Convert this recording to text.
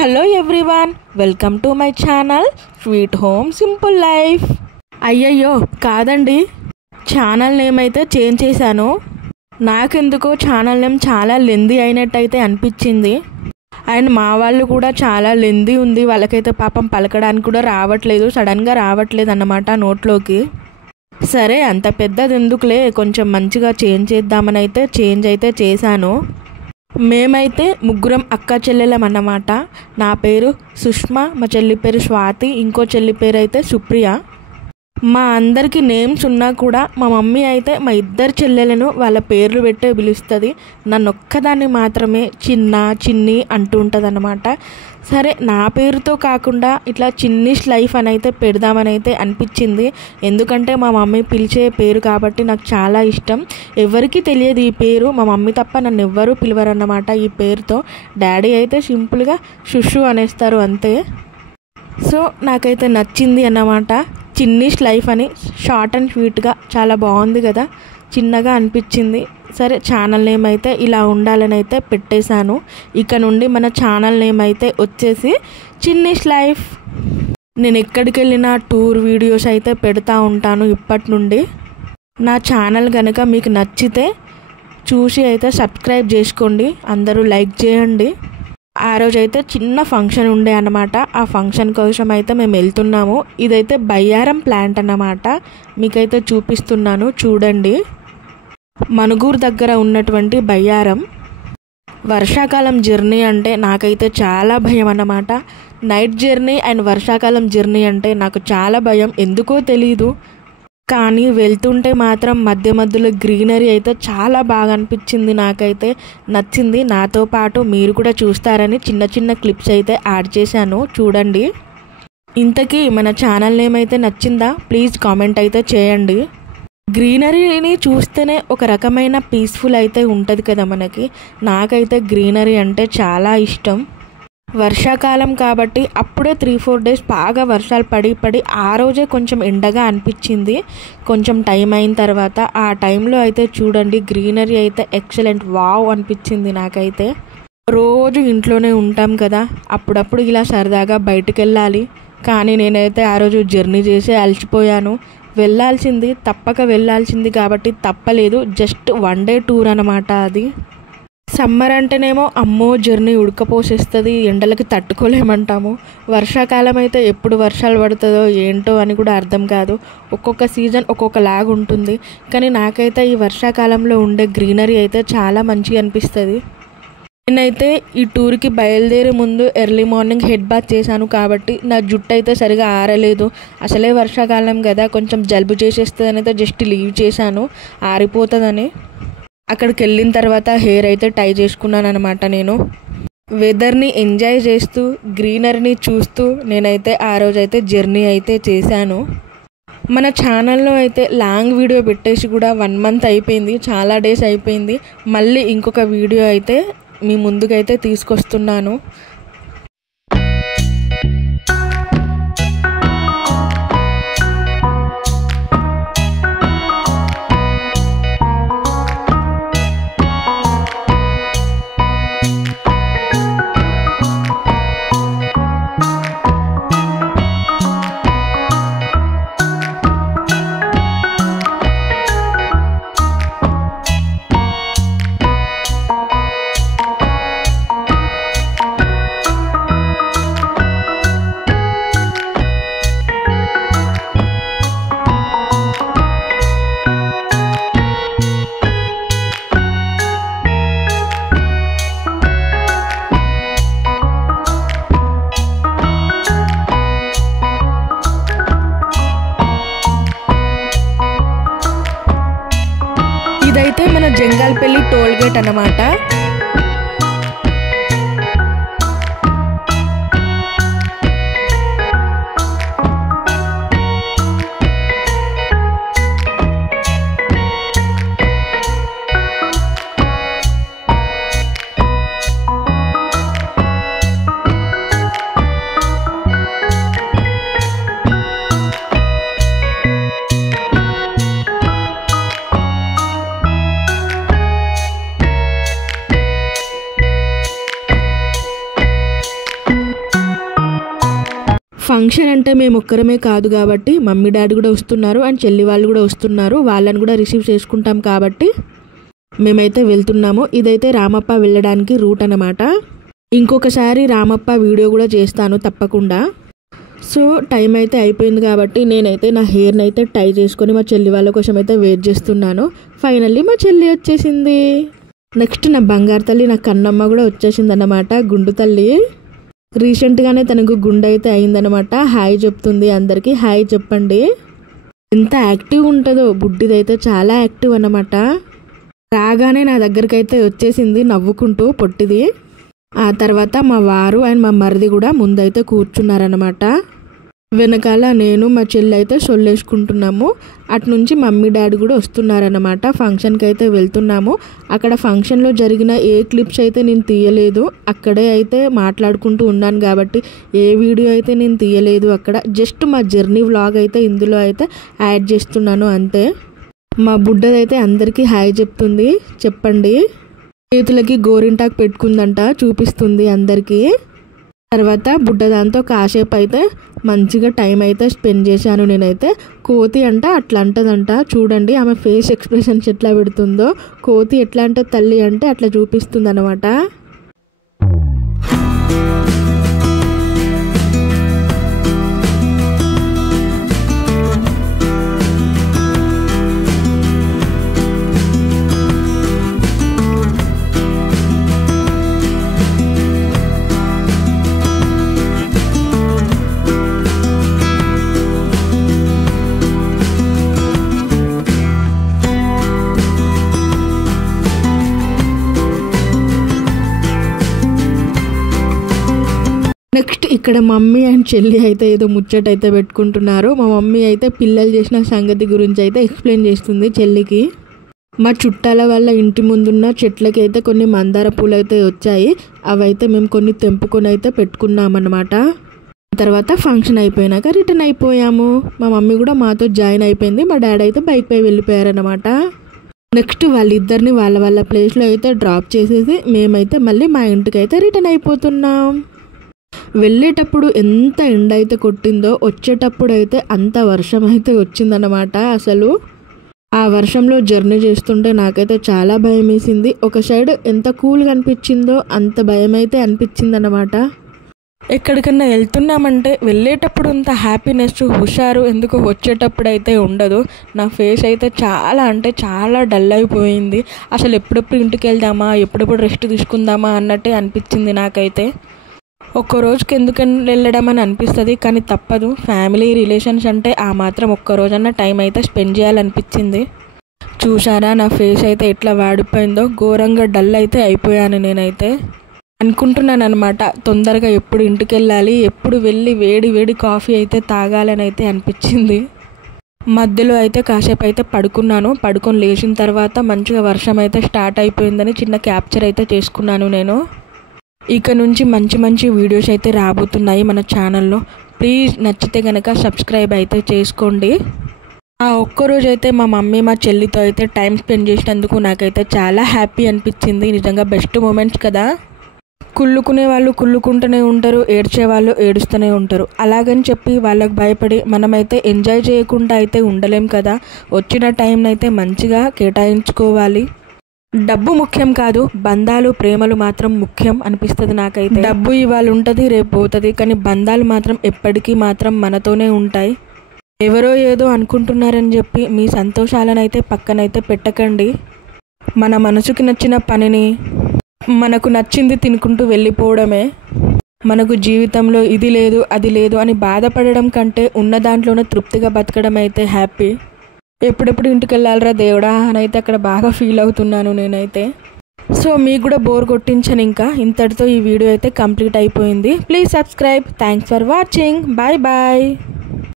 Hello everyone, welcome to my channel sweet home simple life. అయ్యయ్యో కాదండి, channel name అయితే change చేశాను. నాకెందుకో ఛానల్ నేమ్ చాలా లెందీ అయినట్టయితే అనిపించింది. అండ్ మా వాళ్ళు కూడా చాలా లెందీ ఉంది, వాళ్ళకైతే పాపం పలకడానికి కూడా రావట్లేదు, సడన్గా రావట్లేదు అన్నమాట నోట్లోకి. సరే అంత పెద్దది ఎందుకులే, కొంచెం మంచిగా చేంజ్ చేద్దామని అయితే చేంజ్ అయితే చేశాను. మేమైతే ముగ్గురం అక్క చెల్లెలం అన్నమాట. నా పేరు సుష్మా, మా చెల్లి పేరు స్వాతి, ఇంకో చెల్లి పేరు అయితే సుప్రియ. మా అందరికీ నేమ్స్ ఉన్నా కూడా మా మమ్మీ అయితే మా ఇద్దరు చెల్లెలను వాళ్ళ పేర్లు పెట్టే పిలుస్తుంది. నన్ను ఒక్కదాన్ని మాత్రమే చిన్న చిన్ని అంటూ ఉంటుంది అన్నమాట. సరే నా పేరుతో కాకుండా ఇట్లా చిన్నిష్ లైఫ్ అని అయితే పెడదామని అయితే అనిపించింది. ఎందుకంటే మా మమ్మీ పిలిచే పేరు కాబట్టి నాకు చాలా ఇష్టం. ఎవరికి తెలియదు ఈ పేరు, మా మమ్మీ తప్ప నన్ను ఎవ్వరూ పిలవరు అన్నమాట ఈ పేరుతో. డాడీ అయితే సింపుల్గా షుషు అనేస్తారు అంతే. సో నాకైతే నచ్చింది అన్నమాట, చిన్నిష్ లైఫ్ అని. షార్ట్ అండ్ స్వీట్గా చాలా బాగుంది కదా, చిన్నగా అనిపించింది. సరే ఛానల్ నేమ్ అయితే ఇలా ఉండాలని అయితే పెట్టేశాను. ఇక నుండి మన ఛానల్ నేమ్ అయితే వచ్చేసి చిన్నిష్ లైఫ్. నేను ఎక్కడికి వెళ్ళినా టూర్ వీడియోస్ అయితే పెడతా ఉంటాను ఇప్పటి నుండి. నా ఛానల్ కనుక మీకు నచ్చితే చూసి అయితే సబ్స్క్రైబ్ చేసుకోండి, అందరూ లైక్ చేయండి. ఆ రోజైతే చిన్న ఫంక్షన్ ఉండే అన్నమాట. ఆ ఫంక్షన్ కోసం అయితే మేము వెళ్తున్నాము. ఇదైతే బయ్యారం ప్లాంట్ అన్నమాట, మీకైతే చూపిస్తున్నాను చూడండి. మనుగూరు దగ్గర ఉన్నటువంటి బయ్యారం. వర్షాకాలం జర్నీ అంటే నాకైతే చాలా భయం అన్నమాట. నైట్ జర్నీ అండ్ వర్షాకాలం జర్నీ అంటే నాకు చాలా భయం, ఎందుకో తెలీదు. కానీ వెళ్తుంటే మాత్రం మధ్య మధ్యలో గ్రీనరీ అయితే చాలా బాగా అనిపించింది, నాకైతే నచ్చింది. నాతో పాటు మీరు కూడా చూస్తారని చిన్న చిన్న క్లిప్స్ అయితే యాడ్ చేశాను చూడండి. ఇంతకీ మన ఛానల్ నేమ్ అయితే నచ్చిందా? ప్లీజ్ కామెంట్ అయితే చేయండి. గ్రీనరీని చూస్తేనే ఒక రకమైన పీస్ఫుల్ అయితే ఉంటుంది కదా మనకి. నాకైతే గ్రీనరీ అంటే చాలా ఇష్టం. వర్షాకాలం కాబట్టి అప్పుడే 3-4 డేస్ బాగా వర్షాలు పడి ఆ రోజే కొంచెం ఎండగా అనిపించింది. కొంచెం టైం అయిన తర్వాత ఆ టైంలో అయితే చూడండి గ్రీనరీ అయితే ఎక్సలెంట్, వావ్ అనిపించింది నాకైతే. రోజు ఇంట్లోనే ఉంటాం కదా, అప్పుడప్పుడు ఇలా సరదాగా బయటకు వెళ్ళాలి. కానీ నేనైతే ఆ రోజు జర్నీ చేసి అలసిపోయాను. వెళ్ళాల్సింది, తప్పక వెళ్ళాల్సింది కాబట్టి తప్పలేదు. జస్ట్ 1 డే టూర్ అన్నమాట అది. సమ్మర్ అంటేనేమో అమ్మో జర్నీ ఉడకపోసేస్తుంది, ఎండలకి తట్టుకోలేమంటాము. వర్షాకాలం అయితే ఎప్పుడు వర్షాలు పడుతుందో ఏంటో అని కూడా అర్థం కాదు. ఒక్కొక్క సీజన్ ఒక్కొక్కలాగా ఉంటుంది. కానీ నాకైతే ఈ వర్షాకాలంలో ఉండే గ్రీనరీ అయితే చాలా మంచిగా అనిపిస్తుంది. నేనైతే ఈ టూర్కి బయలుదేరే ముందు ఎర్లీ మార్నింగ్ హెడ్ బాత్ చేశాను కాబట్టి నా జుట్టు అయితే సరిగా ఆరలేదు. అసలే వర్షాకాలం కదా, కొంచెం జలుబు చేసేస్తుందని అయితే జస్ట్ లీవ్ చేశాను, ఆరిపోతుందని. అక్కడికి వెళ్ళిన తర్వాత హెయిర్ అయితే టై చేసుకున్నాను అనమాట. నేను వెదర్ని ఎంజాయ్ చేస్తూ గ్రీనరీని చూస్తూ నేనైతే ఆ రోజైతే జర్నీ అయితే చేశాను. మన ఛానల్లో అయితే లాంగ్ వీడియో పెట్టేసి కూడా 1 మంత్ అయిపోయింది, చాలా డేస్ అయిపోయింది. మళ్ళీ ఇంకొక వీడియో అయితే మీ ముందుకైతే తీసుకొస్తున్నాను. ఇదైతే మన జంగాల్పల్లి టోల్ గేట్ అన్నమాట. ఫంక్షన్ అంటే మేము ఒక్కరమే కాదు కాబట్టి మమ్మీ డాడీ కూడా వస్తున్నారు అండ్ చెల్లి వాళ్ళు కూడా వస్తున్నారు. వాళ్ళని కూడా రిసీవ్ చేసుకుంటాం కాబట్టి మేమైతే వెళ్తున్నాము. ఇదైతే రామప్ప వెళ్ళడానికి రూట్ అన్నమాట. ఇంకొకసారి రామప్ప వీడియో కూడా చేస్తాను తప్పకుండా. సో టైం అయితే అయిపోయింది కాబట్టి నేనైతే నా హెయిర్ని అయితే టై చేసుకొని మా చెల్లి వాళ్ళ కోసం అయితే వెయిట్ చేస్తున్నాను. ఫైనల్లీ మా చెల్లి వచ్చేసింది. నెక్స్ట్ నా బంగారు తల్లి నా కన్నమ్మ కూడా వచ్చేసింది అన్నమాట, గుండు తల్లి. రీసెంట్గానే తనకు గుండె అయితే అయిందనమాట. హాయ్ చెప్తుంది అందరికీ. హాయ్ చెప్పండి. ఎంత యాక్టివ్ ఉంటుందో, బుడ్డిదైతే చాలా యాక్టివ్ అన్నమాట. రాగానే నా దగ్గరికి అయితే వచ్చేసింది నవ్వుకుంటూ పొట్టిది. ఆ తర్వాత మా వారు అండ్ మా మరిది కూడా ముందైతే కూర్చున్నారనమాట. వెనకాల నేను మా చెల్లి అయితే సొల్లేసుకుంటున్నాము. అటు నుంచి మమ్మీ డాడీ కూడా వస్తున్నారన్నమాట. ఫంక్షన్కి అయితే వెళ్తున్నాము. అక్కడ ఫంక్షన్లో జరిగిన ఏ క్లిప్స్ అయితే నేను తీయలేదు. అక్కడే అయితే మాట్లాడుకుంటూ ఉన్నాను కాబట్టి ఏ వీడియో అయితే నేను తీయలేదు. అక్కడ జస్ట్ మా జర్నీ వ్లాగ్ అయితే ఇందులో అయితే యాడ్ చేస్తున్నాను అంతే. మా బుడ్డదైతే అందరికీ హాయ్ చెప్తుంది. చెప్పండి. చేతులకి గోరింటాకు పెట్టుకుందంట, చూపిస్తుంది అందరికీ. తర్వాత బుడ్డదాంతో కాసేపు అయితే మంచిగా టైం అయితే స్పెండ్ చేశాను నేనైతే. కోతి అంట అట్లా అంటదంట. చూడండి ఆమె ఫేస్ ఎక్స్ప్రెషన్స్ ఎట్లా పెడుతుందో. కోతి ఎట్లా అంటే తల్లి అంటే అట్లా చూపిస్తుంది అనమాట. నెక్స్ట్ ఇక్కడ మమ్మీ అండ్ చెల్లి అయితే ఏదో ముచ్చట అయితే పెట్టుకుంటున్నారు. మా మమ్మీ అయితే పిల్లలు చేసిన సంగతి గురించి అయితే ఎక్స్ప్లెయిన్ చేస్తుంది చెల్లికి. మా చుట్టాల వల్ల ఇంటి ముందున్న చెట్లకి అయితే కొన్ని మందార పూలు అయితే వచ్చాయి. అవైతే మేము కొన్ని తెంపుకొని అయితే పెట్టుకున్నామన్నమాట. తర్వాత ఫంక్షన్ అయిపోయినాక రిటర్న్ అయిపోయాము. మా మమ్మీ కూడా మాతో జాయిన్ అయిపోయింది. మా డాడీ అయితే బైక్ పై వెళ్ళిపోయారన్నమాట. నెక్స్ట్ వాళ్ళిద్దరిని వాళ్ళ ప్లేస్లో అయితే డ్రాప్ చేసేసి మేమైతే మళ్ళీ మా ఇంటికి అయితే రిటర్న్ అయిపోతున్నాం. వెళ్ళేటప్పుడు ఎంత ఎండ అయితే కొట్టిందో వచ్చేటప్పుడు అయితే అంత వర్షం అయితే వచ్చిందన్నమాట. అసలు ఆ వర్షంలో జర్నీ చేస్తుంటే నాకైతే చాలా భయం వేసింది. ఒక సైడ్ ఎంత కూల్గా అనిపించిందో అంత భయం అయితే అనిపించిందన్నమాట. ఎక్కడికన్నా వెళ్తున్నామంటే వెళ్ళేటప్పుడు అంత హ్యాపీనెస్ హుషారు ఎందుకు వచ్చేటప్పుడు అయితే ఉండదు. నా ఫేస్ అయితే చాలా అంటే చాలా డల్ అయిపోయింది. అసలు ఎప్పుడెప్పుడు ఇంటికి వెళ్దామా, ఎప్పుడెప్పుడు రెస్ట్ తీసుకుందామా అన్నట్టే అనిపించింది నాకైతే. ఒక్క రోజుకి ఎందుకు వెళ్ళడం అని అనిపిస్తుంది, కానీ తప్పదు. ఫ్యామిలీ రిలేషన్స్ అంటే ఆ మాత్రం ఒక్క రోజన్నా టైం అయితే స్పెండ్ చేయాలనిపించింది. చూసారా నా ఫేస్ అయితే ఎట్లా వాడిపోయిందో, ఘోరంగా డల్ అయితే అయిపోయాను. నేనైతే అనుకుంటున్నాను అనమాట తొందరగా ఎప్పుడు ఇంటికి వెళ్ళాలి, ఎప్పుడు వెళ్ళి వేడి వేడి కాఫీ అయితే తాగాలని అయితే అనిపించింది. మధ్యలో అయితే కాసేపు అయితే పడుకున్నాను. పడుకొని లేచిన తర్వాత మంచిగా వర్షం అయితే స్టార్ట్ అయిపోయిందని చిన్న క్యాప్చర్ అయితే చేసుకున్నాను నేను. ఇక నుంచి మంచి వీడియోస్ అయితే రాబోతున్నాయి మన ఛానల్లో. ప్లీజ్ నచ్చితే కనుక సబ్స్క్రైబ్ అయితే చేసుకోండి. ఆ ఒక్కరోజు అయితే మా మమ్మీ మా చెల్లితో అయితే టైం స్పెండ్ చేసినందుకు నాకైతే చాలా హ్యాపీ అనిపించింది. నిజంగా బెస్ట్ మూమెంట్స్ కదా. కుళ్ళుకునే వాళ్ళు కుళ్ళుకుంటూనే ఉంటారు, ఏడ్చే వాళ్ళు ఏడుస్తూనే ఉంటారు. అలాగని చెప్పి వాళ్ళకి భయపడి మనమైతే ఎంజాయ్ చేయకుండా అయితే ఉండలేం కదా. వచ్చిన టైంని అయితే మంచిగా కేటాయించుకోవాలి. డబ్బు ముఖ్యం కాదు, బంధాలు ప్రేమలు మాత్రం ముఖ్యం అనిపిస్తుంది నాకైతే. డబ్బు ఇవాళ ఉంటుంది, రేపు పోతుంది, కానీ బంధాలు మాత్రం ఎప్పటికీ మాత్రం మనతోనే ఉంటాయి. ఎవరో ఏదో అనుకుంటున్నారని చెప్పి మీ సంతోషాలను అయితే పక్కనైతే పెట్టకండి. మన మనసుకి నచ్చిన పనిని మనకు నచ్చింది తినుకుంటూ వెళ్ళిపోవడమే. మనకు జీవితంలో ఇది లేదు అది లేదు అని బాధపడడం కంటే ఉన్న దాంట్లోనే తృప్తిగా బతకడం అయితే హ్యాపీ. ఎప్పుడెప్పుడు ఇంటికి వెళ్ళాలరా దేవుడా అని అయితే అక్కడ బాగా ఫీల్ అవుతున్నాను నేనైతే. సో మీకు కూడా బోర్ కొట్టించను. ఇంకా ఇంతటితో ఈ వీడియో అయితే కంప్లీట్ అయిపోయింది. Please subscribe. Thanks for watching. Bye bye.